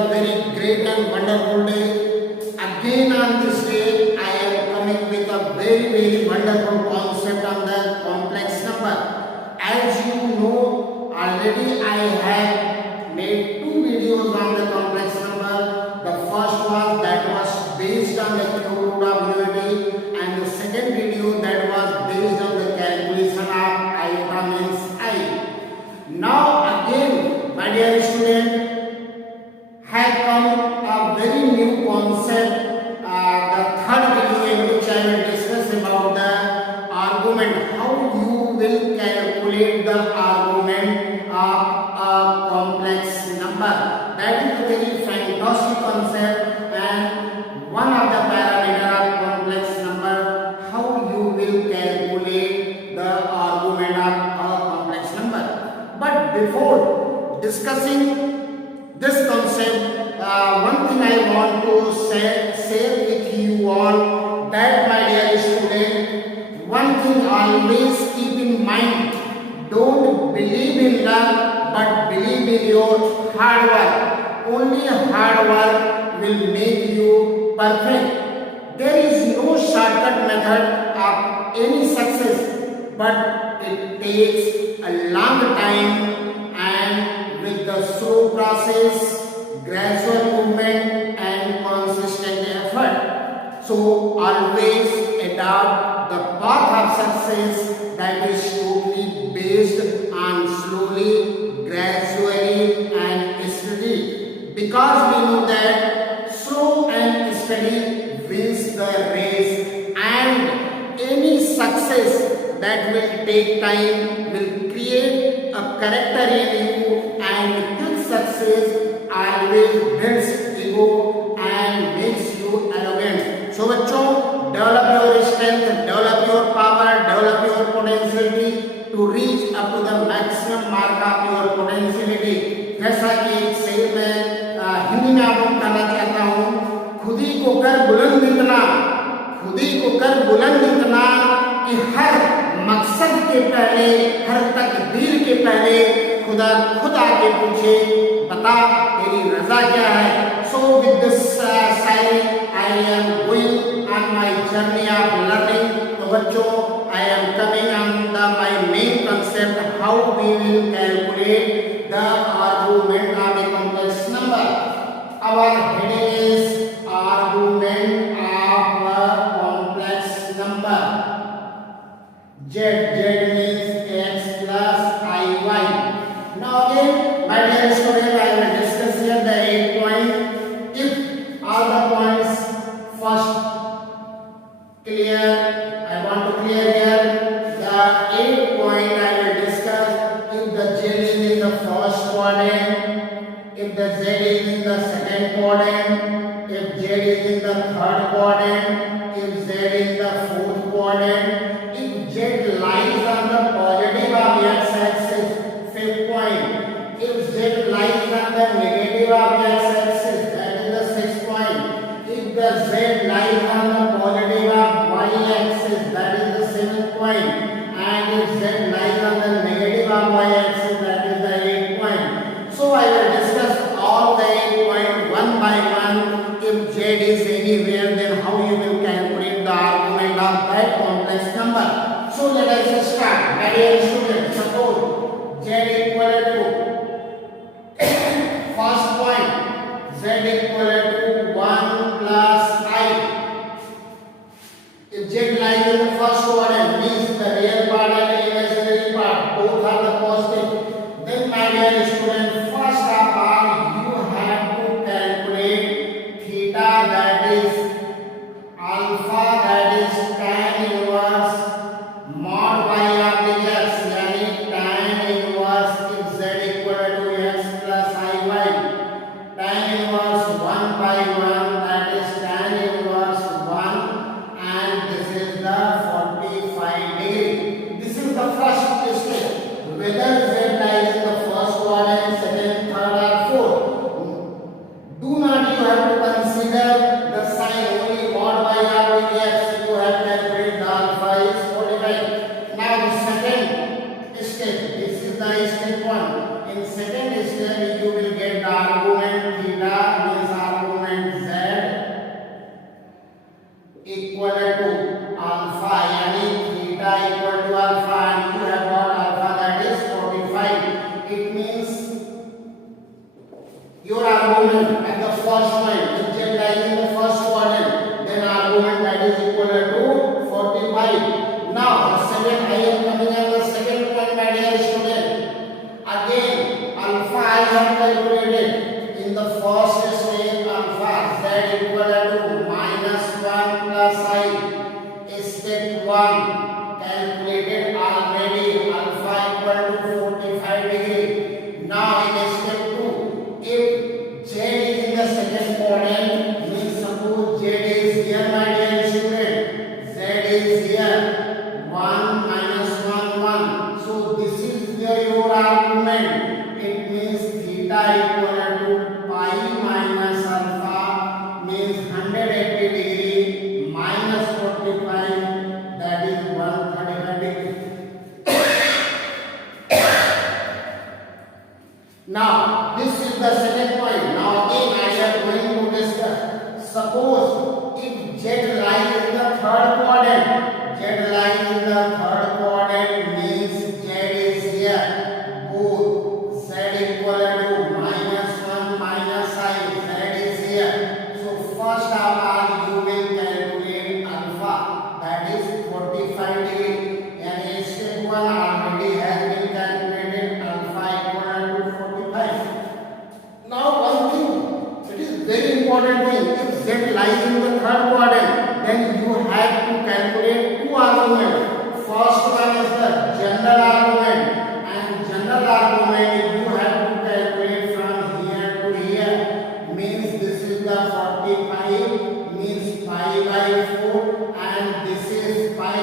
a very great and wonderful day. Again on this day, I am coming with a very wonderful concept on the complex number. As you know, already I have made two videos on the complex number. The first one that was based on the cube root of unity, and the second video that was based on the calculation of iota means I. Now again, my dear student, have come a very new concept, the third video in which I will discuss about the argument, how you will calculate the argument of a complex number. That is a very fantastic concept and one of the parameter of complex number, how you will calculate the argument of a complex number. But before discussing this concept, one thing I want to share with you all, that my dear student, one thing always keep in mind, don't believe in luck but believe in your hard work. Only hard work will make you perfect. There is no shortcut method of any success, but it takes a long time and with the slow process, gradual movement and consistent effort. So always adopt the path of success that is totally based on slowly, gradually and steady. Because we know that slow and steady wins the race, and any success that will take time will create a character in you, and quick success always builds ego and makes you arrogant. So बच्चों, develop your strength, develop your power, develop your potentiality to reach up to the maximum mark of your potentiality. जैसा कि एक शेर में हिंदी में आपको बताना चाहता हूँ, खुद ही को कर बुलंद इतना, खुद ही को कर बुलंद इतना कि हर मकसद के पहले, हर तकदीर के पहले खुदा खुद आके पूछे, बता तेरी रजा क्या है. So with this sign, I am going on my journey of learning. तो बच्चों, I am coming on my main concept, how we will calculate the argument of a complex number. Our heading is argument of a complex number. Z means x plus iy. Now again, my dear student, I will discuss here the 8 points. If all the points first clear, I want to clear here the 8 point I will discuss. If the z is in the first quadrant, if the z is in the second quadrant, if z is in the third quadrant, if z is in the fourth quadrant, if z lies on the positive of x-axis, fifth point. If z lies on the negative of x-axis, that is the sixth point. If the z lies on the positive of y-axis, that is the seventh point. And if z lies on the negative of y-axis, that is the eighth point. So I will discuss all the 8 points one by one. If z is anywhere, then how you will calculate the argument of that complex number. So let us start. My dear students, suppose z equal to first point, z equal to 1 plus I. If z lies in the first quadrant, means the real part and the imaginary part, both are the positive. Then my dear student, first of all, you have to calculate theta, that is alpha, that is tan inverse mod y of the x, यानी tan inverse if z equal to x plus iy, tan inverse 1 by 1, that is tan inverse 1, and this is the 45 degree. This is the first step. Whether z lies in the first quadrant, second, third or fourth, do not you have to consider the sign, only mod y of the x. You have calculated the alpha is 45. Now the second step, this is the step 1. In second step, you will get the argument theta means argument z equal to alpha, yani theta equal to alpha, and you have got alpha, that is 45. It means your argument at the first point, if z lies in the first quadrant, then argument that is equal to 45. Now the second, I am coming at the second point, my dear student. Again, alpha I have calculated. In the first step, alpha z equal to minus 1 plus I. Step 1 calculated already, alpha equal to 45 degree. Now in step 2, if z is in the second quadrant, means suppose z is here, my dear student, z is here, 1 minus 1 1. So this is your argument. It means theta equal to pi minus alpha, means 180 degree minus 45, that is 135 degree. Now this is the second point. Now again I am going to discuss. Suppose if z lies in the third quadrant, z lies in the third quadrant means z is here, both z equal to minus 1 minus I, z is here. So first of all you will calculate alpha, that is 45 degree, and step 1 already has been calculated, alpha equal to 45. Now one thing, it is very important thing, if z lies in the third quadrant, then you have to calculate two arguments. First one is the general argument, and general argument you have to calculate from here to here, means this is the 45, means pi by 4, and this is pi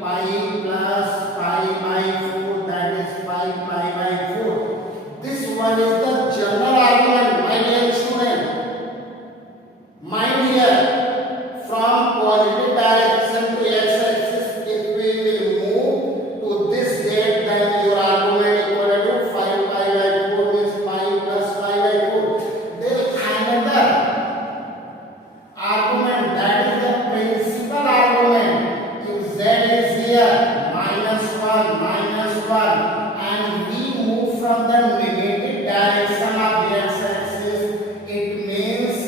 plus pi by 4, that is pi by 4. This one is the general argument, my dear student. Mind here, from positive direction to x-axis, if we will move to this date, then your argument equal to 5 pi by 4, means pi plus pi by 4. There is another argument, that is the principal argument. If z is here, minus 1, and we move from the negative direction of the x-axis, it means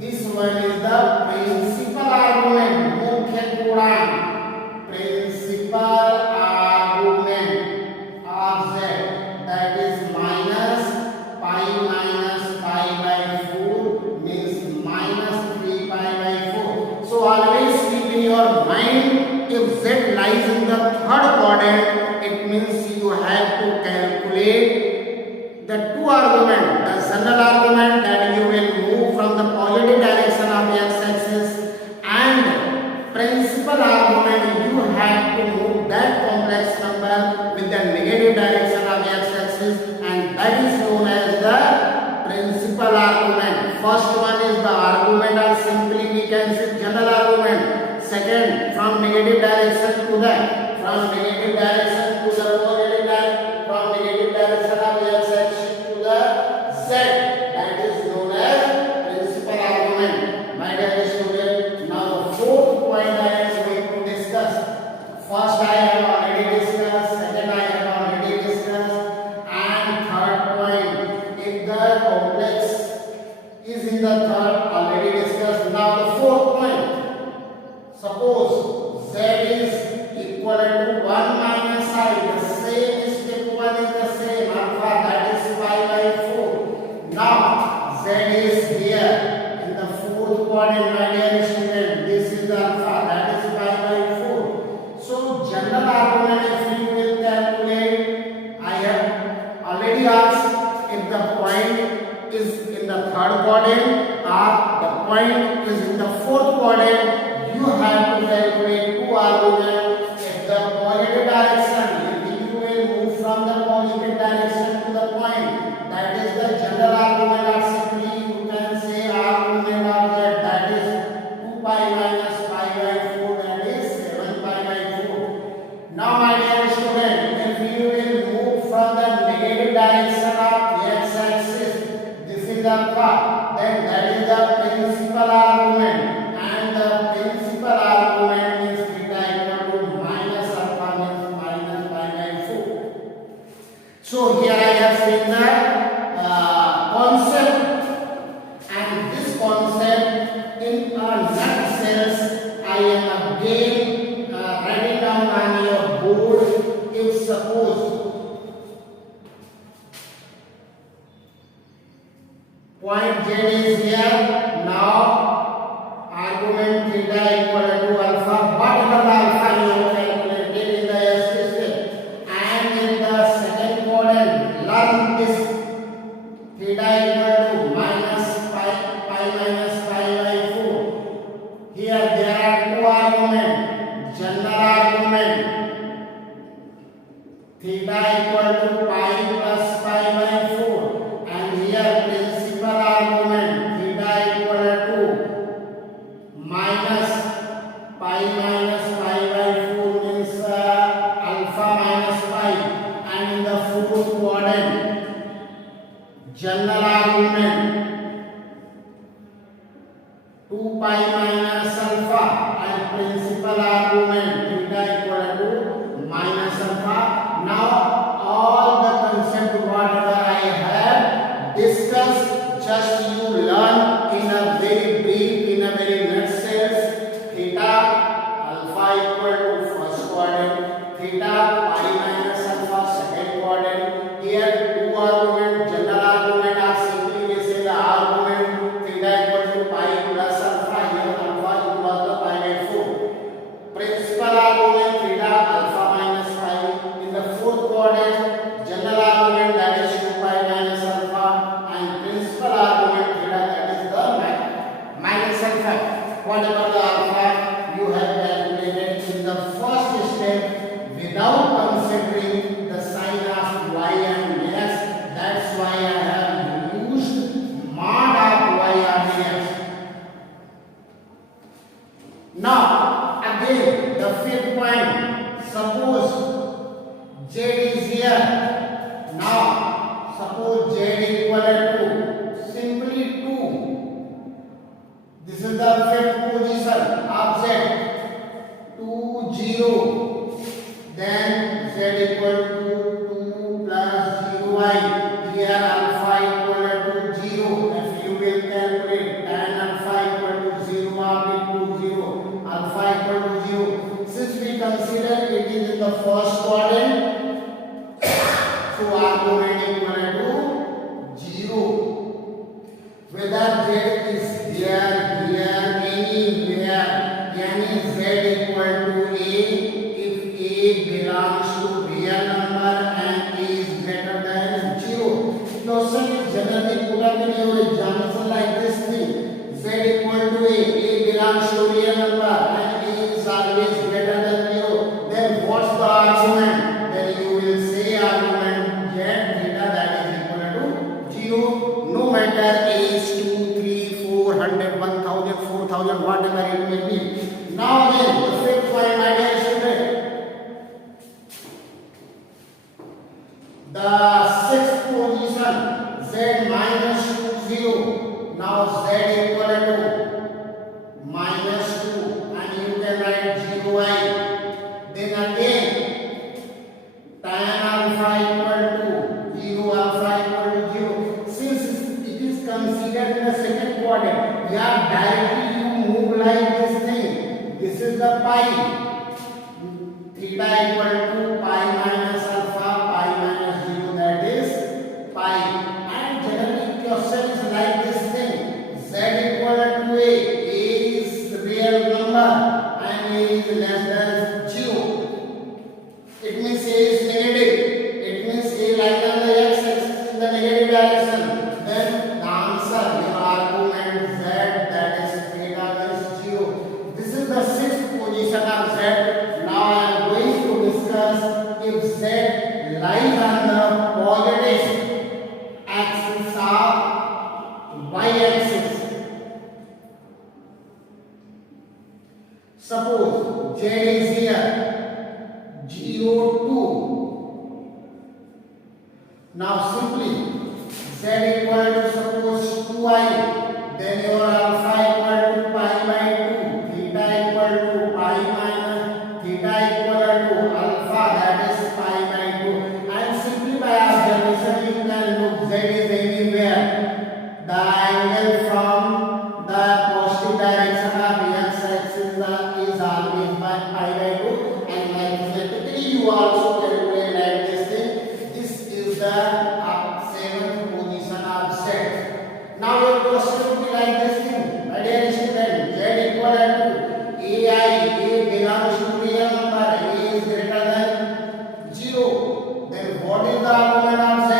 this one is the principal argument, मुख्य गुणांक, principal argument of z, that is minus pi by 4, means minus 3 pi by 4. So always keep in your mind, if z lies in the third quadrant, it means you have to calculate the two arguments, the general argument that you will move from the positive direction of the x-axis, and principal argument you have to move that complex number with the negative direction of the x-axis, and that is known as the principal argument. First one is the argument, or simply we can say general argument. Second, from negative direction to the positive direction, from negative direction of the x-axis to the z, that is known as principal argument. My dear student, now the fourth point I am going to discuss. First I have already discussed, second I have already discussed, and third point, if the complex is in the third, already discussed. Now the fourth point, suppose z is equal to 1 minus I, the same step 1 is the same, alpha, that is pi by 4. Now z is here in the fourth quadrant, my dear student, this is alpha, that is pi by 4. So general argument, if you will calculate, I have already asked if the point is in the third quadrant or the point is in the fourth quadrant, you have to calculate two arguments. If the positive direction, if you will move from the positive direction to the point, that is the general argument, or simply you can say argument of that is 2 pi minus pi by 4, that is 7 pi by 4. Now my dear student, if you will move from the negative direction of alpha, then that is the principal argument, and the principal argument means theta equal to minus alpha means minus pi by 4. So here I have seen the concept, and this concept in a nutshell I am again writing down on your board. If suppose point Z is here, now argument theta equal to alpha, whatever the alpha you have calculated in the S system, and in the second quadrant learn this theta equal to minus pi minus pi by 4. Here there are two arguments. General argument theta equal to pi plus pi by 4, and here principal argument theta equal to minus pi by 4 means alpha minus pi, and in the fourth quadrant general argument 2 pi minus alpha, and principal argument theta equal to minus alpha. Now all the concept whatever I have discussed, just you learn in a very brief, in a very nutshell. Theta alpha equal to first quadrant, theta pi minus alpha second quadrant. Here two argument, general argument are simply we say the argument theta equal to pi plus alpha. Here alpha equals the pi by 4. Principal argument theta alpha minus pi. In the fourth quadrant general argument that is 2 pi minus alpha, and principal argument theta that is the minus alpha. Whatever the alpha you have calculated in the first step without considering the sign of y and x, that's why I have used mod of y and x. Now again the fifth point, suppose Z is here. Now suppose Z equal to simply 2. This is the fifth position of Z. 2 0. Then Z equal to 2 plus 0i. Here alpha equal to 0. If you will calculate tan alpha equal to 0 or 0, alpha equal to 0. Since we consider it is in the first quadrant, so argument equal to 0. Whether Z is here, anywhere, any Z equal to A, if A belongs to real number and A is greater than 0. Question is generally put up in your example like this thing. Z equal to A belongs to real number and A is always greater than 0. Then what's the argument? Then you will say argument Z theta that is equal to 0. No matter A is 2, 3, 400, 1000, 4000, whatever it may be. Now then, the fifth point, my dear student. The sixth position, Z minus 2, 0. Now Z equal to minus 2, and you can write 0i. Then again, tan alpha equal to 0, alpha equal to 0. Since it is considered in the second quadrant, yeah, directly you move like this thing. This is the pi. Theta equal to pi minus alpha, pi minus 0, that is pi. And generally question is like this thing. Z equal to A is real number and A is less than 0. It means A is negative. It means A lies on the x-axis in the negative direction. Then the answer, your argument Z, that is theta is 0. This is the sixth position of Z. Now I am going to discuss if Z lies on the positive axis of y-axis. Suppose Z is here 0, 2. Now simply Z equal to suppose 2i, then your alpha equal to pi by 2, theta equal to pi minus theta equal to alpha, that is pi by 2. And simply by observation you can look Z is anywhere. The angle from the positive direction of x axis is always by pi by 2, and mathematically you also calculate like this thing. This is the seventh position of Z. Now your question will be like this thing, my dear student, Z equal to ai, a belongs to real number, a is greater than 0. Then what is the argument of Z?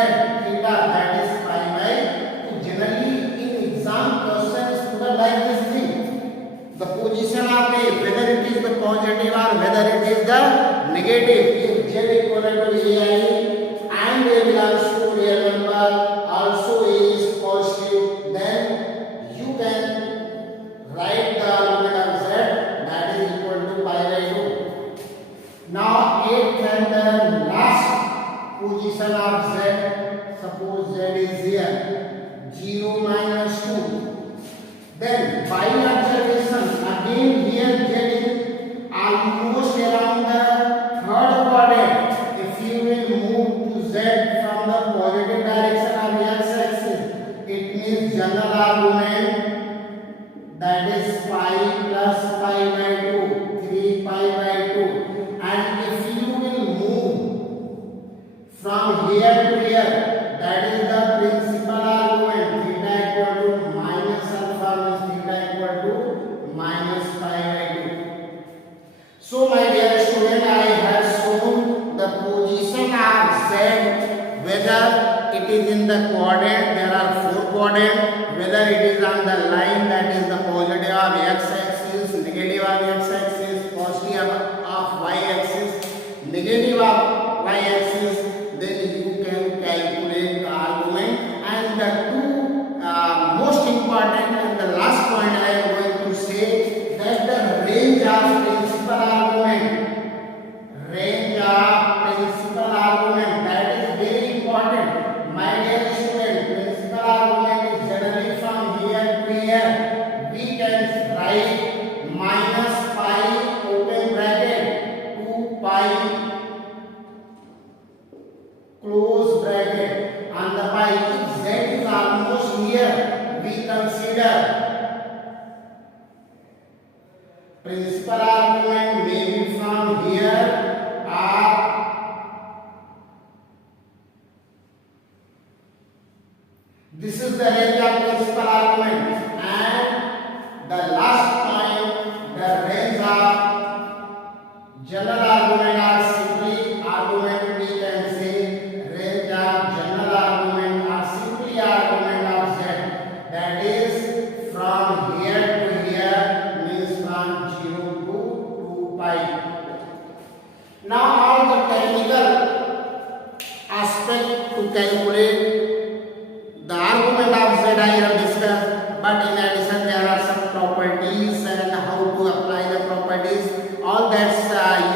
Theta, that is pi by 2. Generally in exam questions student like this thing, the position of a, whether it is the positive or whether it is the negative. If Z equal to ai and a belongs to real number, also a is positive, then you can write the argument of Z, that is equal to pi by 2. Now eighth and the last position of Z, suppose Z is here 0 minus 2. Then by observation again here Z is almost around the third quadrant. If you will move to Z from the positive direction of the x-axis, it means general argument, that is pi plus pi by 2, 3 pi by 2. And if you will move from here to here, that is the principal argument, theta equal to minus alpha means theta equal to minus pi by 2. So my dear student, I have shown the position of Z, whether it is in the quadrant, there are 4 quadrants, whether it is on the line, that is the positive of x-axis, negative of x-axis, positive of y-axis, negative of y-axis, then you can calculate the argument. And the two most important and the last point I am going to say, that the range of principal argument, that is very important. My dear student, principal argument is generally from here to here. We can write minus pi open bracket 2 pi close bracket on the pi. If Z is almost here, we consider principal argument may be from here or this is the range of principal argument. And the last point, the range of general argument or simply argument, we can say range of general argument or simply argument of Z, that is from here to here, means from 0 to 2 pi. Now all the technical aspect to calculate the argument of Z I have discussed, but in addition there are some properties and how to apply the properties. All that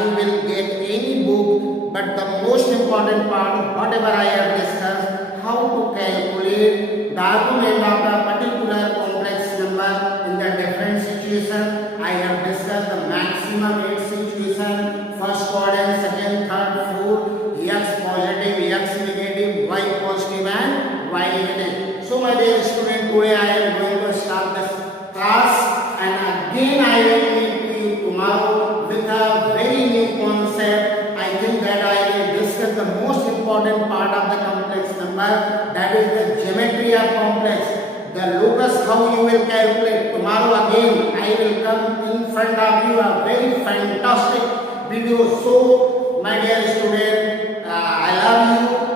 you will get any book, but the most important part, whatever I have discussed, how to calculate the argument of a particular complex number in the different situation. I have discussed the maximum 8 situation, first quadrant, second, third, fourth, x positive, x negative, y positive and y negative. So my dear student, today I am going to start this class, and again I will meet you tomorrow with a very new concept. I think that I will discuss the most important part of the complex number, that is the geometry of complex, the locus, how you will calculate. Tomorrow again I will come in front of you a very fantastic video. So my dear student, I love you.